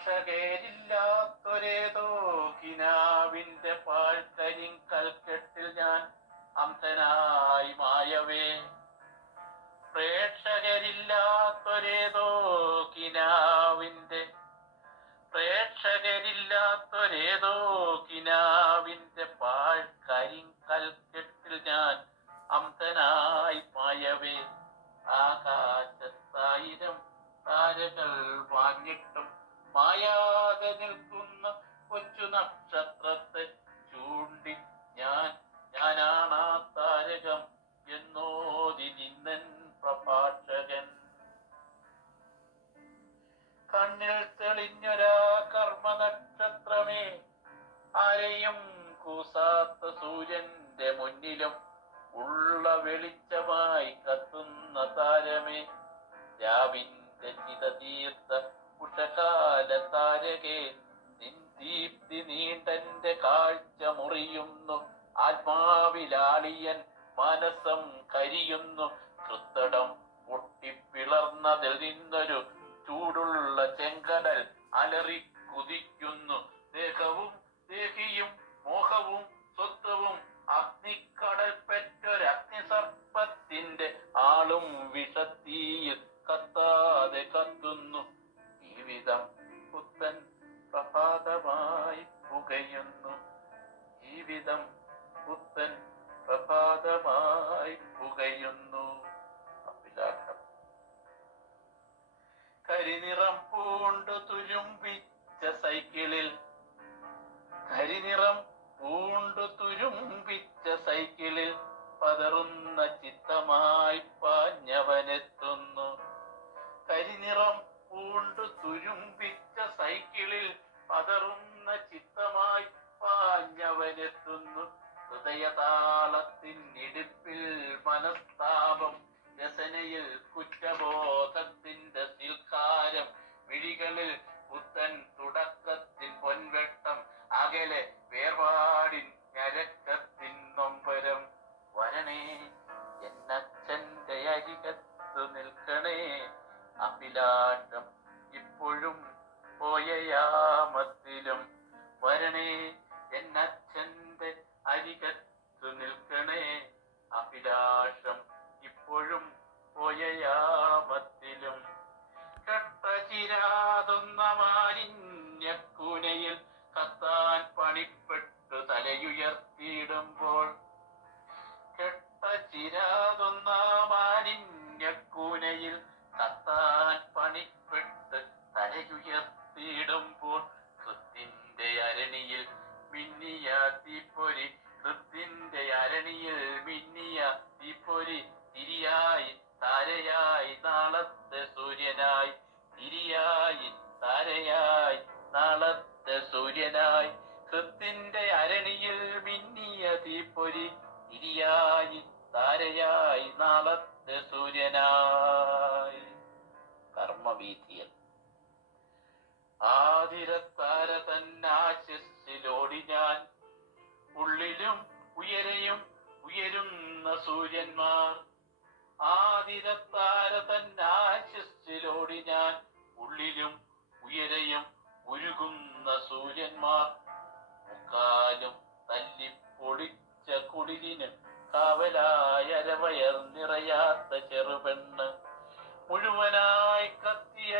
പ്രേക്ഷകരില്ലാത്തൊരേതോ കിനാവിന്റെ പാഴ്ക്കരിങ്കൽക്കെട്ടിൽ ഞാൻ അംസനായി മായവേ. പ്രേക്ഷകരില്ലാത്തൊരേതോ കിനാവിന്റെ പാഴ്ക്കരിങ്കൽക്കെട്ടിൽ ഞാൻ അംസനായി മായവേ. ആകാശത്തായിരം താരകൾ വാങ്ങിട്ടും മായാതെ നിൽക്കുന്ന കൊച്ചു നക്ഷത്രത്തെ ചൂണ്ടി ഞാനാണാ താരകം എന്നോതി നിന്നൻ പ്രഭാഷകൻ. കണ്ണിൽ തെളിഞ്ഞൊരാ കർമ്മനക്ഷത്രമേ, ആരെയും കൂസാത്ത സൂര്യന്റെ മുന്നിലും ഉള്ള വെളിച്ചമായി കത്തുന്ന താരമേ, രാവിന്റെ ചിതതീർത്ത ഉഷകാല താരകേ, നിൻ ദീപ്തി നീണ്ടന്റെ കാഴ്ച മുറിയുന്നു. ആത്മാവിലാളിയൻ മനസ്സം കരിയുന്നു. കൃത്തടം പൊട്ടിപ്പിളർന്നതിൽ നിന്നൊരു ചൂടുള്ള ചെങ്കടൽ അലറി കുതിക്കുന്നു. ദേഹവും ദേഹിയും മോഹവും സ്വത്വവും അഗ്നിക്കടൽ പെറ്റൊരഗ്നിസർപ്പത്തിന്റെ ആളും വിഷത്തീയിൽ കത്താതെ കത്തുന്നു. ജീവിതം പുത്തൻ പ്രഭാതമായി പുകയുന്നു. ജീവിതം പുത്തൻ പ്രഭാതമായി പുകയുന്നു. അഭിലാഷം. കരിനിറം പൂണ്ടു തുരുമ്പിച്ച സൈക്കിളിൽ പതറുന്ന ചിത്തമായി പാഞ്ഞവനെത്തുന്നു. കരിനിറം പൂണ്ടു തുരുമ്പിച്ച സൈക്കിളിൽ പതറുന്ന ചിത്തമായി പാഞ്ഞവനെത്തുന്നു. ഹൃദയതാളത്തിനിടിപ്പിൽ മനസ്താപം, രസനയിൽ കുറ്റബോധത്തിന്റെ സിൽക്കാരം, വിഴികളിൽ പുത്തൻ തുടക്കത്തിൻ പൊൻവെട്ടം, അകലെ വേർപാടിൻ ഞരക്കത്തിൻ നൊമ്പരം. വരണേ എന്നച്ഛന്റെ അരികത്തു നിൽക്കണേ, അഭിലാഷം ഇപ്പോഴും പോയ യാമത്തിലും. വരണേ എന്നച്ഛന്റെ അരികത്തു നിൽക്കണേ, അഭിലാഷം ഇപ്പോഴും പോയ യാമത്തിലും. കെട്ടചിരാതുന്ന മാലിന്യക്കൂനയിൽ കത്താൻ പണിപ്പെട്ടു തലയുയർത്തിയിടുമ്പോൾ, കെട്ടചിരാതുന്ന മാലിന്യക്കൂനയിൽ കത്താൻ പണിപ്പെട്ട് തലയുയർത്തിയിടുമ്പോൾ, കൃത്തിന്റെ അരണിയിൽ മിന്നിയ തീപ്പൊരി, കൃത്തിന്റെ അരണിയിൽ മിന്നിയ തീപ്പൊരി, തിരിയായി താരയായി നാളത്തെ സൂര്യനായി, തിരിയായി താരയായി നാളത്തെ സൂര്യനായി. കൃത്തിന്റെ അരണിയിൽ മിന്നിയ തീപ്പൊരി, തിരിയായി താരയായി നാളത്തെ സൂര്യനായി. കർമ്മവീഥിയൽ. ആതിരത്താര തന്നാശിലോടി ഞാൻ, ഉള്ളിലും ഉയരയും ഉയരുന്ന സൂര്യന്മാർ. ആതിരത്താര തന്നാശിലോടി ഞാൻ, ഉള്ളിലും ഉയരയും ഉരുകുന്ന സൂര്യന്മാർ. മുക്കാലും തല്ലിപ്പൊളിച്ച കുടിലിന് കാവലായ അരവയർ നിറയാത്ത ചെറുപെണ്ണ്, മുഴുവനായി കത്തിയ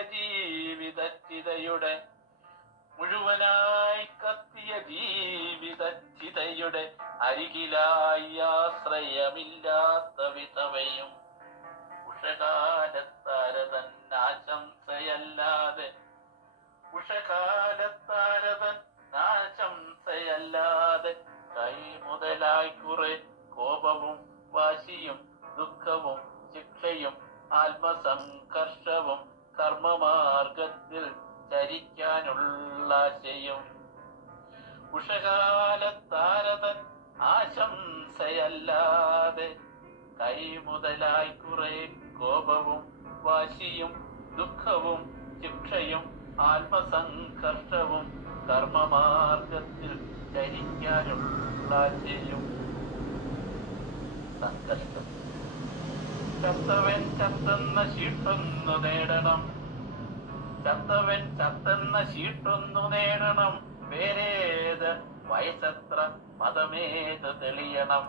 ജീവിതച്ചിതയുടെ അരികിലായി ആശ്രയമില്ലാത്ത വിധവയും. ഉഷകാലത്താര തന്നാശംസയല്ലാതെ കൈ മുതലായി കുറെ കോപവും വാശിയും ദുഃഖവും ശിക്ഷയും ആത്മസംഘർഷവും കർമ്മമാർഗത്തിൽ ചരിക്കാനുള്ള ആശയം. ഉഷകാലത്താരതൻ ആശംസയല്ലാതെ കൈ മുതലായി കുറെ കോപവും വാശിയും ദുഃഖവും ശിക്ഷയും ആത്മസംഘർഷവും കർമ്മമാർഗത്തിൽ ചരിക്കാനുള്ള ആശയം. സംഘർഷം. ചത്തവൻ ചത്തെന്ന ശീട്ടൊന്നു നേടണം, ചത്തവൻ ചത്തെന്ന ശീട്ടൊന്നു നേടണം, പേരേത് വയസ്സെത്ര മതമേത് തെളിയണം.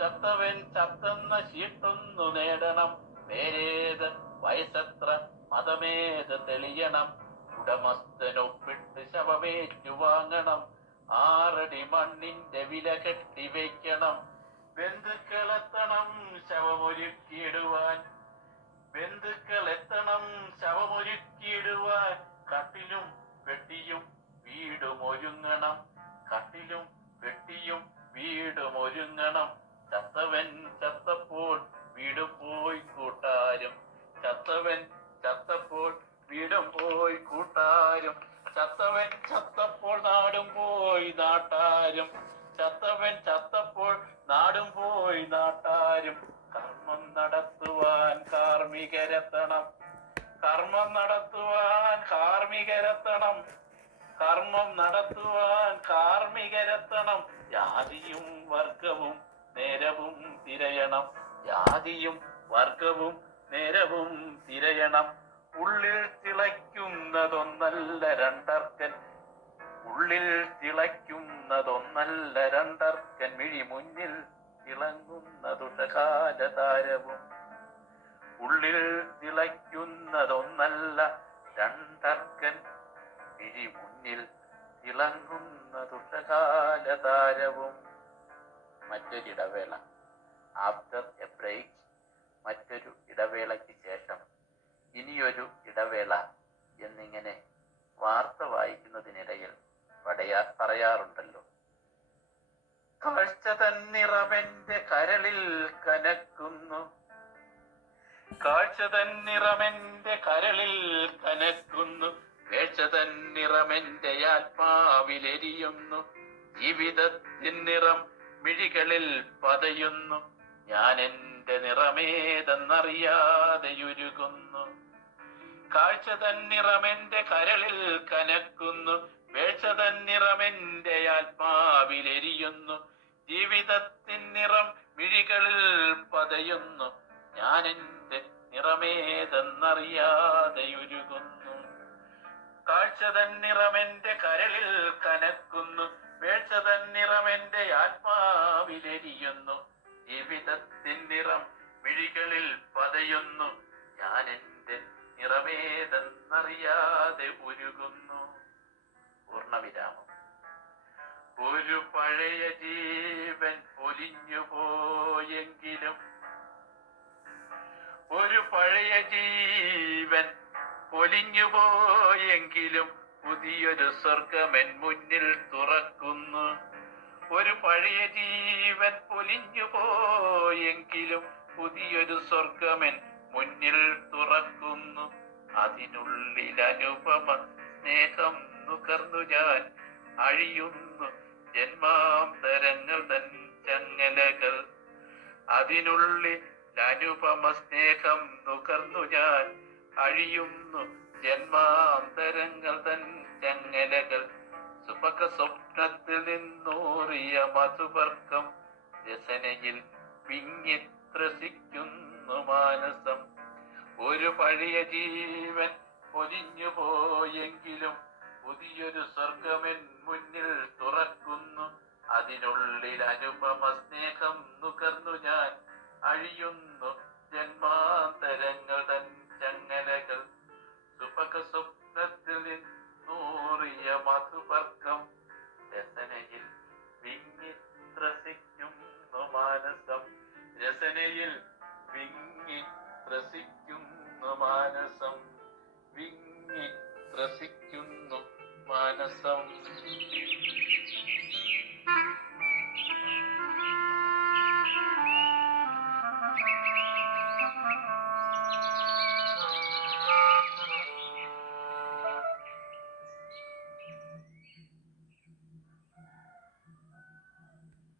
ചത്തവൻ ചത്തെന്ന ശീട്ടൊന്നു നേടണം, പേരേത് വയസ്സെത്ര മതമേത് തെളിയണം. ഉടമസ്ഥനൊപ്പിട്ട് ശവമേറ്റുവാങ്ങണം, 6 അടി മണ്ണിന്റെ വില കെട്ടിവെക്കണം. ബന്ധുക്കളെത്തണം ശവമൊരുക്കിയിടുവാൻ, ബന്ധുക്കളെത്തണം ശവമൊരുക്കിയിടുവാൻ. കട്ടിലും പെട്ടിയും വീടുമൊരുങ്ങണം, കട്ടിലും പെട്ടിയും വീടുമൊരുങ്ങണം. ചത്തവൻ ചത്തപ്പോൾ വീടും പോയി കൂട്ടാരും, ചത്തവൻ ചത്തപ്പോൾ വീടും പോയി കൂട്ടാരും. ചത്തവൻ ചത്തപ്പോൾ നാടും പോയി നാട്ടാരും, ചത്തവൻ ചത്തപ്പോൾ നാടും പോയി നാട്ടാരും. കർമ്മം നടത്തുവാൻ കാർമികരെത്തണം, കർമ്മം നടത്തുവാൻ കാർമികരെത്തണം, കർമ്മം നടത്തുവാൻ കാർമികരെത്തണം. ജാതിയും വർഗവും നേരവും തിരയണം, ജാതിയും വർഗവും നേരവും തിരയണം. ഉള്ളിൽ തിളയ്ക്കുന്നതൊന്നല്ല രണ്ടർക്കൻ, ഉള്ളിൽ തിളയ്ക്കുന്നതൊന്നല്ല രണ്ടർക്കൻ. മിഴി മുന്നിൽ തിളങ്ങുന്നതുഷകാലതാരവും, ഉള്ളിൽ തിളയ്ക്കുന്നതൊന്നല്ല രണ്ടർക്കൻ. മിഴി മുന്നിൽ തിളങ്ങുന്നതുഷകാലതാരവും. മറ്റൊരിടവേള. After a break. മറ്റൊരു ഇടവേളയ്ക്ക് ശേഷം ഇനിയൊരു ഇടവേള എന്നിങ്ങനെ വാർത്ത വായിക്കുന്നതിനിടയിൽ പറയാറുണ്ടല്ലോ. കാഴ്ച തന്നിറമെന്റെ കരളിൽ കനക്കുന്നു, കാഴ്ച തന്നിറമെന്റെ കരളിൽ കനക്കുന്നു. വേഴ്ച തന്നിറമെന്റെ ആത്മാവിലെരിയുന്നു, ജീവിതത്തിൻ നിറം മിഴികളിൽ പതയുന്നു. ഞാൻ എന്റെ നിറമേതെന്നറിയാതെയുരുകുന്നു. കാഴ്ച തന്നിറമെന്റെ കരളിൽ കനക്കുന്നു, വേഴ്ച തന്നിറമെന്റെ ആത്മാവിലെരിയുന്നു. ജീവിതത്തിൻ നിറം മിഴികളിൽ പതയുന്നു. ഞാൻ എന്റെ നിറമേതെന്നറിയാതെയുരുകുന്നു. കാഴ്ച തന്നിറമെന്റെ കരളിൽ കനക്കുന്നു, വേഴ്ച തന്നിറമെന്റെ ആത്മാവിലെരിയുന്നു. ജീവിതത്തിൻ നിറം മിഴികളിൽ പതയുന്നു. ഞാൻ എന്റെ നിറമേതെന്നറിയാതെ ഉരുകുന്നു. പൂർണ്ണവിരാമം. ഒരു പഴയ ജീവൻ പൊലിഞ്ഞു പോയെങ്കിലും, ഒരു പഴയ ജീവൻ പൊലിഞ്ഞു പോയെങ്കിലും പുതിയൊരു സ്വർഗമെൻ മുന്നിൽ തുറക്കുന്നു. ഒരു പഴയ ജീവൻ പൊലിഞ്ഞു പോയെങ്കിലും പുതിയൊരു സ്വർഗമെൻ മുന്നിൽ തുറക്കുന്നു. അതിനുള്ളിൽ അനുപമ സ്നേഹം നുകർന്നു ഞാൻ അഴിയുന്നു ജന്മാന്തരങ്ങൾ തൻ ചങ്ങലകൾ. അതിനുള്ളിൽ അനുപമ സ്നേഹം നുകർന്നു ഞാൻ അഴിയുന്നു ജന്മാന്തരങ്ങൾ തൻ ചങ്ങലകൾ. സുപക സ്വപ്നത്തിൽ നിന്നൂറിയ മധുവർക്കം രസനയിൽ വിങ്ങിത്രസിക്കുന്നു മാനസം. ഒരു പഴയ ജീവൻ പൊലിഞ്ഞു പോയെങ്കിലും പുതിയൊരു സ്വർഗമെൻ മുന്നിൽ തുറക്കുന്നു. അതിനുള്ളിൽ അനുപമ സ്നേഹം നുകർന്നു ഞാൻ അഴിയുന്നു ജന്മാന്തരങ്ങൾ തൻ